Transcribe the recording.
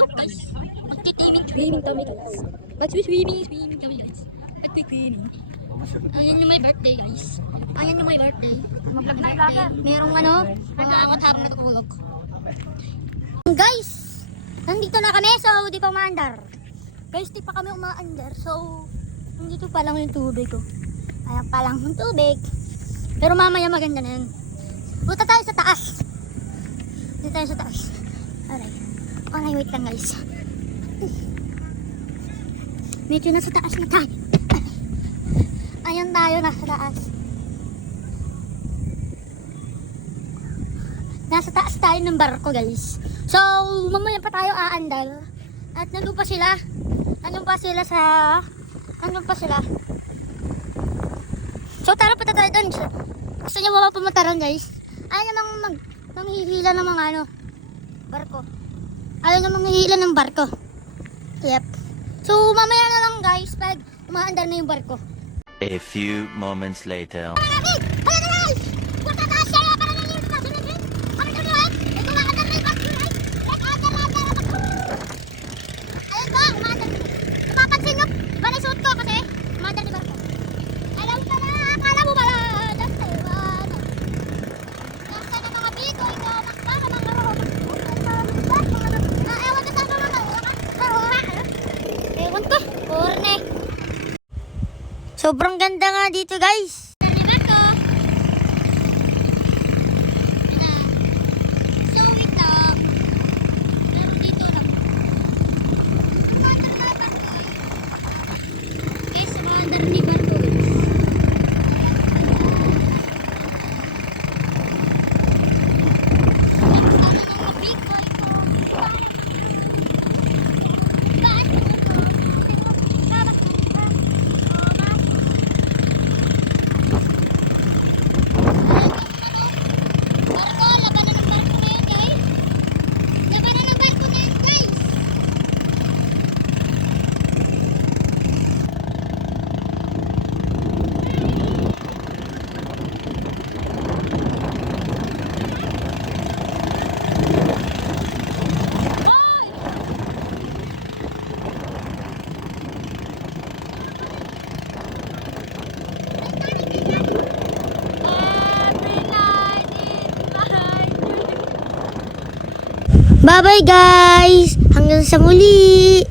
Look guys, swimming kami guys. Swimming kami guys. Swimming. Ayan yung my birthday guys. Ayan yung my birthday. Mag-vlog na vlogger. Merong ano, nangangat habang natutulog. Guys, nandito na kami so di pa umaandar. Guys, di pa kami umaandar so nandito pa lang yung tubig ko. Ayan pa lang yung tubig. Pero mamaya maganda na yan. Punta tayo sa taas. Punta tayo sa taas. Alright, wait lang guys. Medyo nasa taas na tayo. Ayan tayo, nasa taas. Nasa taas tayo ng barko guys. So, mamaya pa tayo aandal. At nandun pa sila. Nandun pa sila. So, tara punta tayo doon. Gusto nyo ba pumunta ron guys? Ayaw namang manghihila ng mga ano, barko. Ayaw namang manghihila ng barko. Yep. So, mamaya na lang guys pag umaandar na yung barko. A few moments later. Sobrang ganda nga dito guys. Bye-bye guys! Hanggang sa muli!